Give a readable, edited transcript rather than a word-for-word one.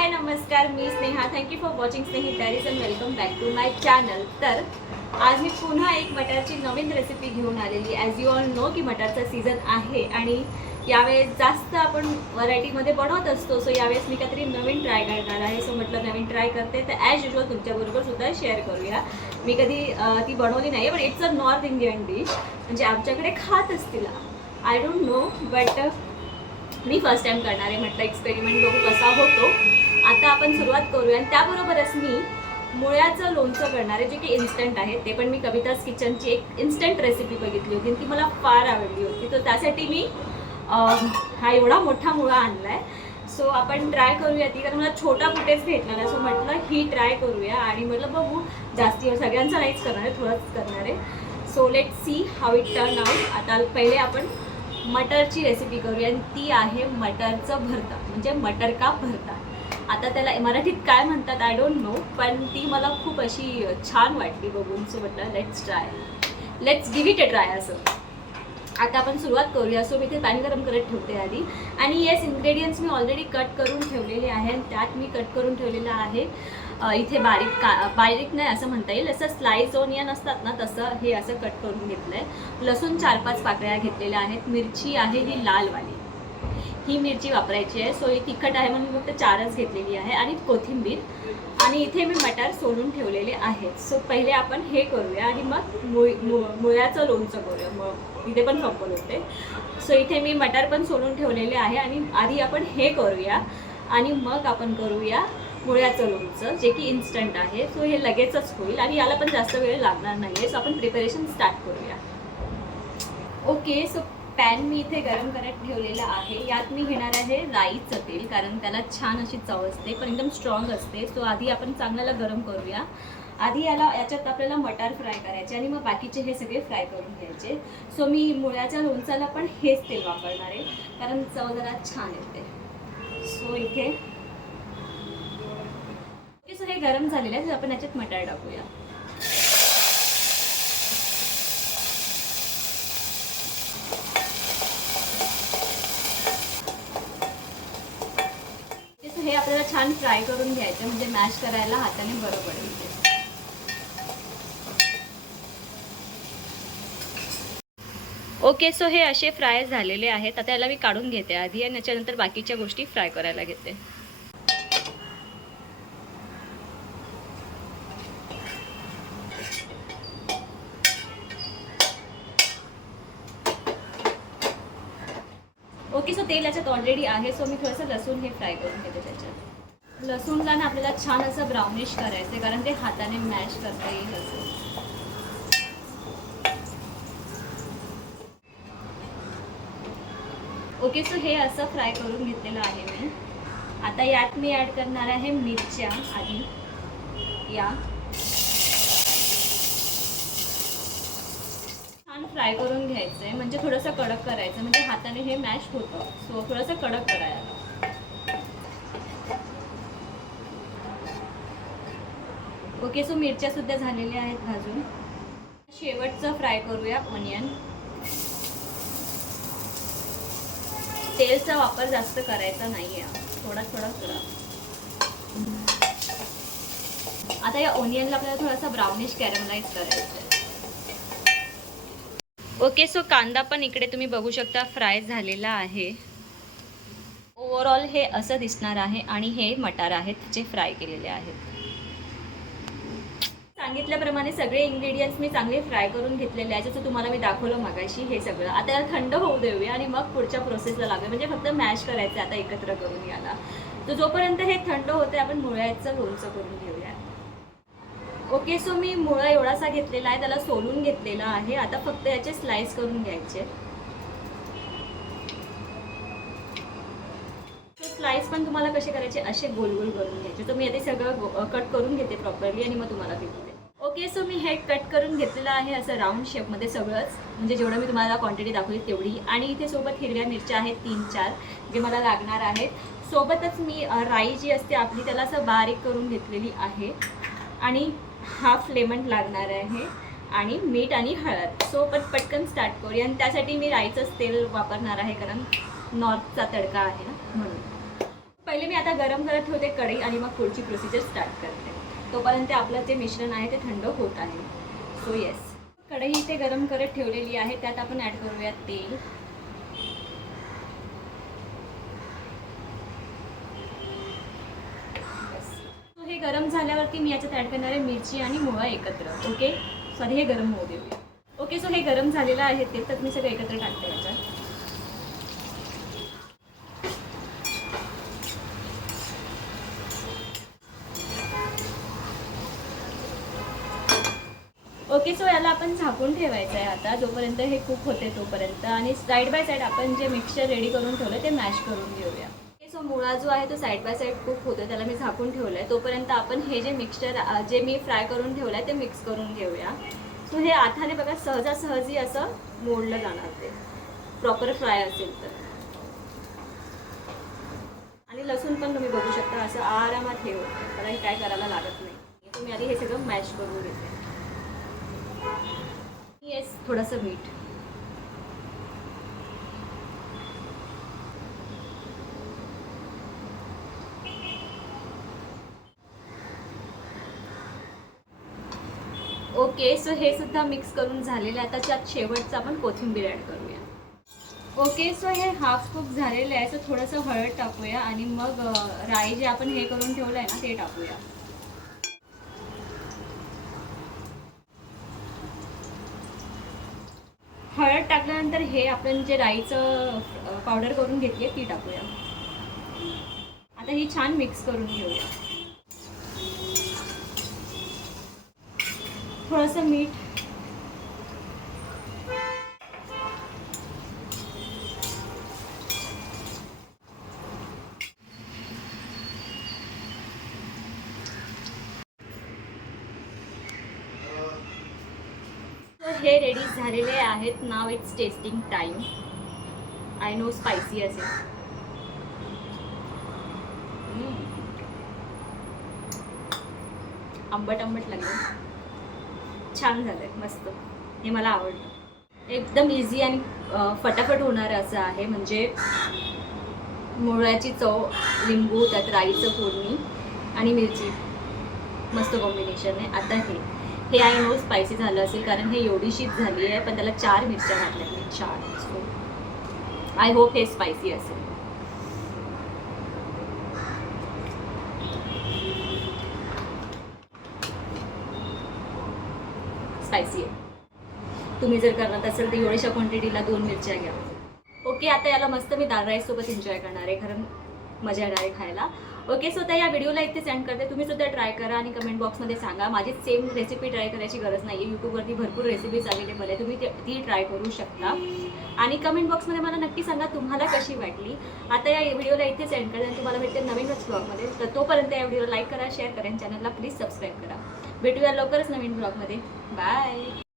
हाय नमस्कार, मी Sneha. Thank you for watching Snehi diaries and welcome back to my channel. तर आज मी पुन्हा एक मटारची नवीन रेसिपी घेऊन आलेली. ॲज यू ऑल नो की मटारचा सीझन आहे आणि यावेळेस जास्त आपण व्हरायटीमध्ये बनवत असतो. सो यावेळेस मी काहीतरी नवीन ट्राय करणार आहे. सो म्हटलं नवीन ट्राय करते तर ॲज युजल तुमच्याबरोबर सुद्धा शेअर करूया. मी कधी ती बनवली नाही, पण it's a north Indian dish. म्हणजे आमच्याकडे खात असतील, I don't know, but me first time करणार आहे. म्हटलं एक्सपेरिमेंट बघू कसा होतो. आता आपण सुरुवात करूया. आणि त्याबरोबरच मी मुळ्याचं लोणचं करणार आहे, जे की इन्स्टंट आहे. ते पण मी कविताज किचनची एक इन्स्टंट रेसिपी बघितली होती, ती मला फार आवडली होती. तर त्यासाठी मी हा एवढा मोठा मुळा आणला आहे. सो आपण ट्राय करूया ती, कारण मला छोटा कुठेच भेटला नाही. सो म्हटलं ही ट्राय करूया आणि म्हटलं बघू, जास्ती सगळ्यांचा नाहीच करणार आहे, थोडंच करणार आहे. So let see how it turn out. आता पहिले आपण मटरची रेसिपी करूया आणि ती आहे मटरचं भरता, म्हणजे मटर का भरता. आता त्याला मराठीत काय म्हणतात आय डोंट नो, पण ती मला खूप अशी छान वाटली बघून. सो म्हटलं let's give it a try असं. आता आपण सुरुवात करूया. सो मी इथे पॅन गरम करत ठेवते आधी. आणि येस, इन्ग्रेडियंट्स मी ऑलरेडी कट करून ठेवलेले आहे. त्यात मी कट करून ठेवलेलं आहे इथे बारीक नाही असं म्हणता येईल, असं स्लाइस ओनियन असतात ना, तसं हे असं कट करून घेतलं आहे. लसूण 4-5 पाकळ्या घेतलेल्या आहेत. मिरची आहे ही लालवाली, ही मिरची वापरायची आहे. सो ही तिखट आहे म्हणून फक्त 4च घेतलेली आहे. आणि कोथिंबीर. आणि इथे मी मटार सोलून ठेवलेले आहेत. सो पहिले आपण हे करूया आणि मग मुळ्याचं लोणचं करूया. मग इथे पण संपल होते. सो इथे मी मटार पण सोलून ठेवलेले आहे आणि आधी आपण हे करूया आणि मग आपण करूया मुळ्याचं लोणचं, जे की इन्स्टंट आहे. सो हे लगेचच होईल आणि याला पण जास्त वेळ लागणार नाही आहे. सो आपण प्रिपरेशन स्टार्ट करूया. ओके, सो पॅन मी इथे गरम करत ठेवलेला आहे. यात मी घेणार आहे राईचं तेल, कारण त्याला छान अशी चव असते, पण एकदम स्ट्रॉंग असते. सो आधी आपण चांगल्याला गरम करूया. आधी याच्यात आपल्याला मटार फ्राय करायचे आणि मग बाकीचे हे सगळे फ्राय करून घ्यायचे. सो मी मुळ्याच्या लोणच्याला पण हेच तेल वापरणार आहे, कारण चव जरा छान येते. सो इथे सो हे गरम झालेलं आहे. आपण याच्यात मटार टाकूया. सो हे आपल्याला छान फ्राय करून घ्यायचं, म्हणजे मॅश करायला हाताने बरं पडेल ते. ओके, सो हे असे फ्राय झालेले आहेत. आता याला मी काढून घेते आधी आणि त्याच्यानंतर बाकीच्या गोष्टी फ्राय करायला घेते. ओके, सो तेल याच्यात ऑलरेडी आहे. सो मी थोडंसं लसूण हे फ्राय करून घेते. त्याच्यात लसूणला ना आपल्याला छान असं ब्राउनिश करायचं आहे, कारण ते हाताने मॅश करता येईल असं. ओके, सो हे असं फ्राय करून घेतलेलं आहे मी. आता यात मी ॲड करणार आहे मिरच्या. आधी या छान फ्राय करून घ्यायचं आहे, म्हणजे थोडंसं कडक करायचं, म्हणजे हाताने हे मॅश होतं. सो थोडंसं कडक करायला. ओके, सो मिरच्यासुद्धा झालेल्या आहेत भाजून. शेवटचं फ्राय करूया ऑनियन. तेलचा वापर जास्त करायचा नाही आहे, थोडा करा. आता या ओनियनला आपल्याला थोडासा ब्राउनिश कॅरमलाइज करायचं आहे. ओके, सो कांदा पण इकडे तुम्ही बघू शकता फ्राय झालेला आहे. ओव्हरऑल हे असं दिसणार आहे. आणि हे मटार आहेत जे फ्राय केलेले आहेत. सांगितल्याप्रमाणे सगळे इंग्रेडियंट्स मी चांगले फ्राय करून घेतलेले आहे, जसं तुम्हाला मी दाखवलं मगाशी. हे सगळं आता याला थंड होऊ देऊया आणि मग पुढच्या प्रोसेसला लागूया, म्हणजे फक्त मॅश करायचं आता एकत्र करून याला. तर जोपर्यंत हे थंड होते आपण मुळ्याचं लोणचं करून घेऊया. ओके, सो मी मुळा एवढासा घेतलेला आहे, त्याला सोलून घेतलेला आहे. आता फक्त याचे स्लाइस करून घ्यायचे. स्लाइस पण तुम्हाला कसे करायचे, असे गोल गोल करून घ्यायचे. तर मी आता सगळं कट करून घेते प्रॉपरली आणि मग तुम्हाला भेटते. ओके, सो मी हे कट करून घेतलेलं आहे असं राऊंड शेपमध्ये सगळंच, म्हणजे जेवढं मी तुम्हाला क्वांटिटी दाखवली तेवढी. आणि इथे सोबत हिरव्या मिरच्या आहेत 3-4 जे मला लागणार आहेत. सोबतच मी राई जी असते आपली त्याला असं बारीक करून घेतलेली आहे. आणि हाफ लेमन लागणार आहे. आणि मीठ आणि हळद. सो पटकन स्टार्ट करूया. आणि त्यासाठी मी राईचंच तेल वापरणार आहे, कारण नॉर्थचा तडका आहे ना म्हणून. पहिले मी आता गरम करत ठेवते कढई आणि मग पुढची प्रोसिजर स्टार्ट करते. तोपर्यंत आपलं जे मिश्रण आहे ते थंड होत आहे. सो येस, कढई इथे गरम करत ठेवलेली आहे. त्यात आपण ॲड करूया तेल. हे गरम झाल्यावरती मी याच्यात ॲड करणार आहे मिरची आणि मुळा एकत्र. ओके, सॉरी, हे गरम होऊ देऊया. ओके, सो हे गरम झालेलं आहे तेल, तर मी सगळं एकत्र टाकते याच्यात. ओके, सो याला आपण झाकून ठेवायचं आहे आता, जोपर्यंत हे कुक होते तोपर्यंत. आणि साईड बाय साईड आपण जे मिक्सचर रेडी करून ठेवलं ते मॅश करून घेऊया. सो मुळा जो आहे तो साईड बाय साईड कुक होतो, त्याला मी झाकून ठेवलं आहे. तोपर्यंत आपण हे जे मिक्सचर जे मी फ्राय करून ठेवलं आहे ते मिक्स करून घेऊया. सो हे हाताने बघा सहजासहजी असं मोडलं जाणार, ते प्रॉपर फ्राय असेल तर. आणि लसूण पण तुम्ही बघू शकता असं आरामात हे होतं, त्याला काय करायला लागत नाही. तुम्ही आधी हे सगळं मॅश करून घेते. येस, थोडंसं मीठ. ओके, सो हे सुद्धा मिक्स करून झालेलं आहे. आता त्यात शेवटचं आपण कोथिंबीर ॲड करूया. ओके, सो हे हाफ कुक झालेलं आहे. सो थोडंसं हळद टाकूया आणि मग राई जे आपण हे करून ठेवलं आहे ना ते टाकूया. हळद टाकल्यानंतर हे आपण जे राईचं पावडर करून घेतली आहे ती टाकूया. आता ही छान मिक्स करून घेऊया. थोडंसं मीठ. हे रेडी झालेले आहेत. नाव it's tasting time. I know spicy असेल. आंबट आंबट लागलं, छान झालंय, मस्त. हे मला आवडलं. एकदम इझी आणि फटाफट होणारं असं आहे. म्हणजे मुळ्याची चव, लिंबू, त्यात राईचं फोडणी आणि मिरची, मस्त कॉम्बिनेशन आहे. आता हे आय नो स्पायसी झालं असेल कारण हे एवढीशीच झाली आहे, पण त्याला 4 मिरच्या घातल्या मी, 4. सो आय होप हे स्पायसी असेल. स्पायसी आहे. तुम्ही जर करत असेल तर एवढ्याशा क्वांटिटीला 2 मिरच्या घ्या. ओके, आता याला मस्त मी दाल राईससोबत एन्जॉय करणार आहे, कारण मजा येणार आहे खायला. ओके, सो त्या या व्हिडिओला इथे सेंड करते. तुम्ही सुद्धा ट्राय करा आणि कमेंट बॉक्समध्ये सांगा. माझी सेम रेसिपी ट्राय करायची गरज नाही आहे. यूट्यूबवरती भरपूर रेसिपीज अवेलेबल आहे, तुम्ही ती ट्राय करू शकता. आणि कमेंट बॉक्समध्ये मला नक्की सांगा तुम्हाला कशी वाटली. आता या व्हिडिओला इथे सेंड करा आणि तुम्हाला भेटते नवीनच ब्लॉगमध्ये. तर तोपर्यंत या व्हिडिओला लाईक करा, शेअर करा, चॅनलला प्लीज सबस्क्राईब करा. भेटूया लवकरच नवीन ब्लॉगमध्ये. बाय.